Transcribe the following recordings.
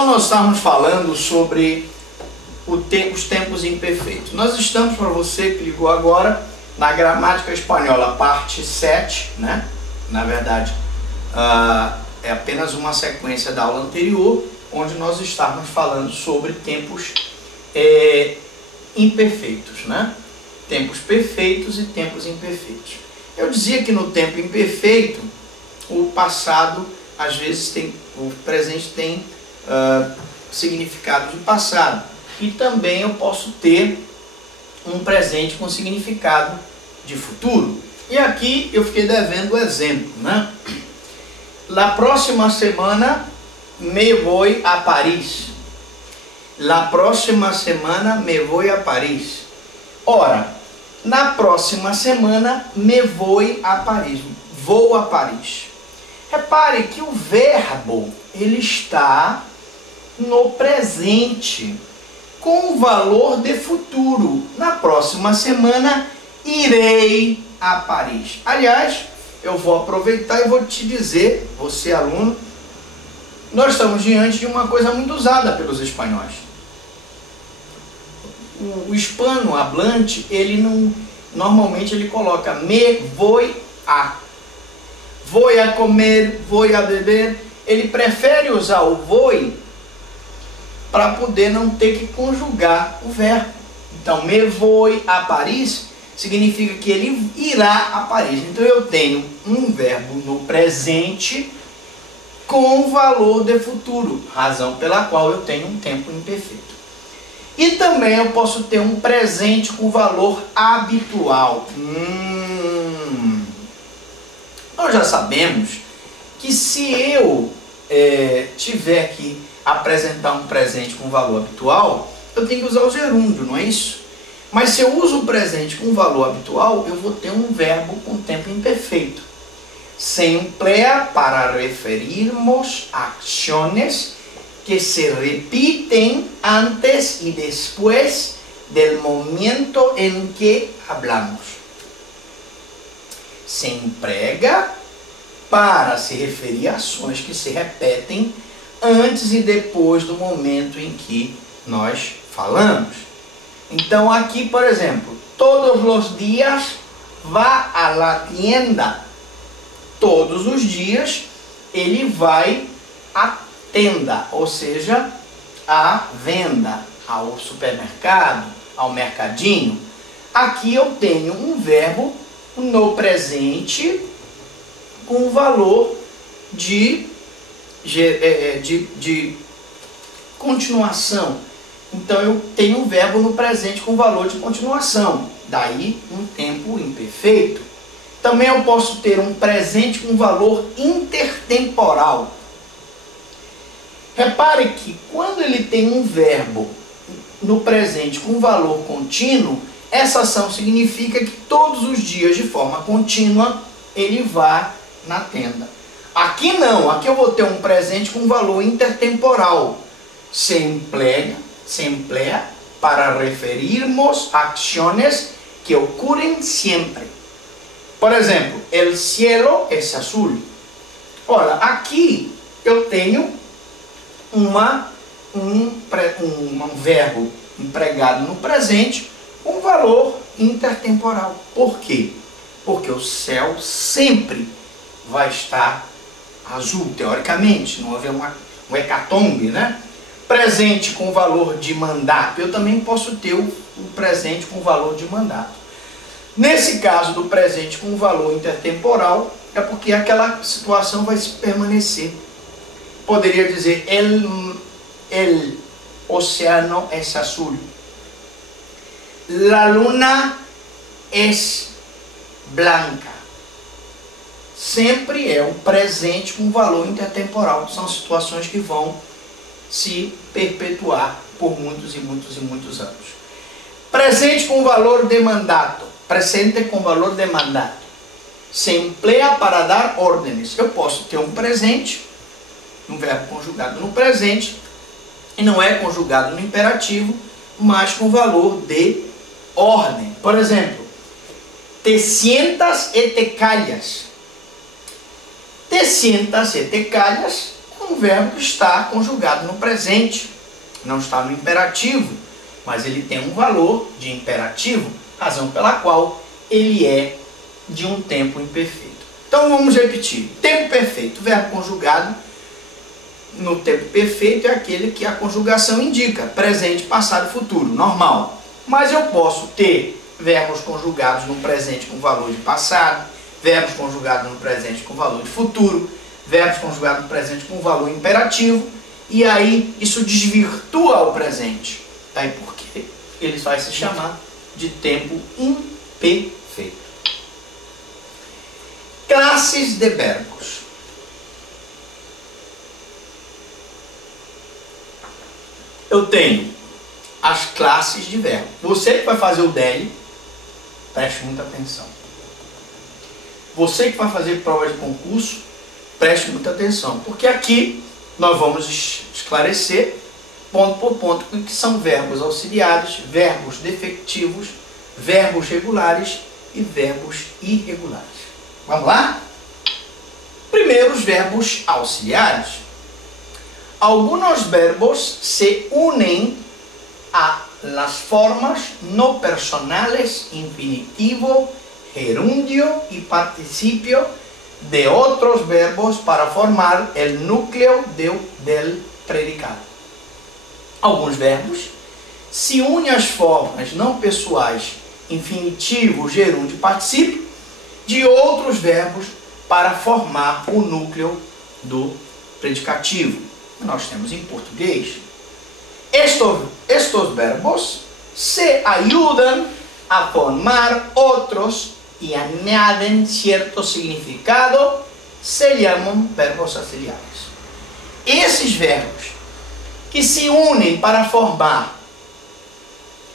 Então nós estamos falando sobre os tempos imperfeitos. Nós estamos, para você que ligou agora, na gramática espanhola, parte 7, né? Na verdade, é apenas uma sequência da aula anterior, onde nós estávamos falando sobre tempos imperfeitos, né? Tempos perfeitos e tempos imperfeitos. Eu dizia que no tempo imperfeito, o passado, às vezes, o presente tem significado de passado. E também eu posso ter um presente com significado de futuro. E aqui eu fiquei devendo o exemplo, né? La próxima semana me vou a Paris. La próxima semana me vou a Paris. Ora, na próxima semana me vou a Paris. Vou a Paris. Repare que o verbo, ele está no presente, com valor de futuro. Na próxima semana irei a Paris. Aliás, eu vou aproveitar e vou te dizer, você aluno, nós estamos diante de uma coisa muito usada pelos espanhóis. O hispano-hablante, normalmente ele coloca me vou a. Vou a comer, vou a beber. Ele prefere usar o vou para poder não ter que conjugar o verbo. Então, me vou a Paris significa que ele irá a Paris. Então, eu tenho um verbo no presente com valor de futuro, razão pela qual eu tenho um tempo imperfeito. E também eu posso ter um presente com valor habitual. Nós já sabemos que se eu tiver que apresentar um presente com valor habitual, eu tenho que usar o gerúndio, não é isso? Mas se eu uso o presente com valor habitual, eu vou ter um verbo com tempo imperfeito. Se emplea para referirnos a acciones que se repiten antes y después del momento en que hablamos. Se emprega para se referir a ações que se repetem antes e depois do momento em que nós falamos. Então aqui, por exemplo, todos os dias va a la tienda. Todos os dias ele vai à tenda, ou seja, à venda, ao supermercado, ao mercadinho. Aqui eu tenho um verbo no presente com valor de continuação. Então eu tenho um verbo no presente com valor de continuação. Daí um tempo imperfeito. Também eu posso ter um presente com valor intertemporal. Repare que quando ele tem um verbo no presente com valor contínuo, essa ação significa que todos os dias, de forma contínua, ele vai na tenda. Aqui não, aqui eu vou ter um presente com valor intertemporal. Se emplea para referirnos a acciones que ocurren siempre. Por exemplo, el cielo es azul. Olha, aqui eu tenho um verbo empregado no presente com valor intertemporal. Por quê? Porque o céu sempre vai estar azul, teoricamente, não haver um hecatombe, né? Presente com valor de mandato, eu também posso ter o presente com valor de mandato. Nesse caso do presente com valor intertemporal, é porque aquela situação vai permanecer. Poderia dizer, el océano es azul. La luna es blanca. Sempre é um presente com valor intertemporal. São situações que vão se perpetuar por muitos e muitos e muitos anos. Presente com valor de mandato. Presente com valor de mandato. Se emplea para dar órdenes. Eu posso ter um presente, um verbo conjugado no presente, e não é conjugado no imperativo, mas com valor de ordem. Por exemplo, te sientas e te callas. Te sientas e te callas é um verbo que está conjugado no presente, não está no imperativo, mas ele tem um valor de imperativo, razão pela qual ele é de um tempo imperfeito. Então vamos repetir. Tempo perfeito, verbo conjugado no tempo perfeito é aquele que a conjugação indica, presente, passado e futuro, normal. Mas eu posso ter verbos conjugados no presente com valor de passado, verbos conjugados no presente com valor de futuro, verbos conjugados no presente com valor imperativo, e aí isso desvirtua o presente. Aí porque ele vai se chamar de tempo imperfeito. Classes de verbos. Eu tenho as classes de verbo. Você que vai fazer o DEL, preste muita atenção. Você que vai fazer prova de concurso, preste muita atenção. Porque aqui nós vamos esclarecer, ponto por ponto, o que são verbos auxiliares, verbos defectivos, verbos regulares e verbos irregulares. Vamos lá? Primeiro, os verbos auxiliares. Algunos verbos se unen a las formas no personales infinitivo, gerundio y participio de otros verbos para formar el núcleo del predicado. Alguns verbos se unem às formas não pessoais infinitivo, gerúndio e particípio de outros verbos para formar o núcleo do predicativo. Nós temos em português: estos verbos se ayudan a formar otros y añaden cierto significado, se llaman verbos auxiliares. Esses verbos que se unem para formar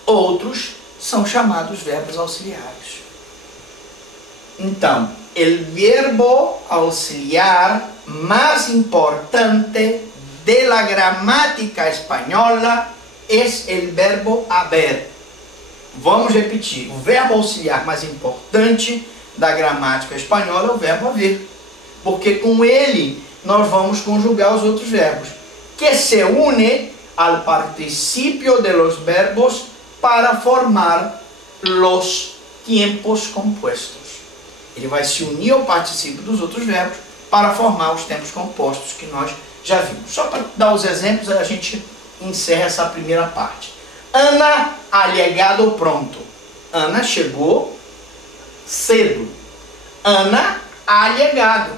outros são chamados verbos auxiliares. Então, el verbo auxiliar más importante de la gramática española es el verbo haber. Vamos repetir. O verbo auxiliar mais importante da gramática espanhola é o verbo haver. Porque com ele nós vamos conjugar os outros verbos, que se une al participio de los verbos para formar los tiempos compuestos. Ele vai se unir ao participio dos outros verbos para formar os tempos compostos que nós já vimos. Só para dar os exemplos, a gente encerra essa primeira parte. Ana ha llegado pronto. Ana chegou cedo. Ana ha llegado.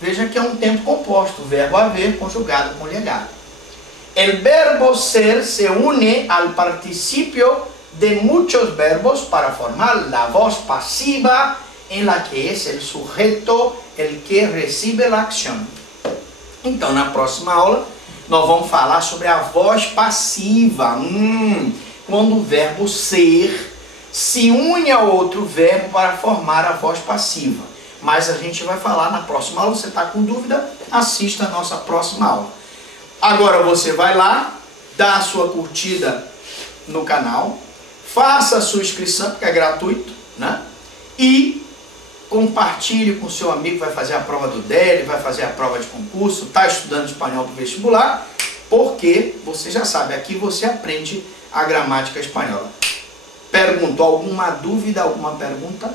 Veja que é um tempo composto, o verbo haver conjugado com llegado. El verbo ser se une al participio de muchos verbos para formar la voz pasiva en la que es el sujeto el que recibe la acción. Então, na próxima aula, nós vamos falar sobre a voz passiva. Quando o verbo ser se une a outro verbo para formar a voz passiva. Mas a gente vai falar na próxima aula. Você está com dúvida? Assista a nossa próxima aula. Agora você vai lá, dá a sua curtida no canal, faça a sua inscrição, porque é gratuito, né? E compartilhe com o seu amigo que vai fazer a prova do DEL, vai fazer a prova de concurso, está estudando espanhol para o vestibular, porque você já sabe, aqui você aprende a gramática espanhola. Perguntou alguma dúvida, alguma pergunta?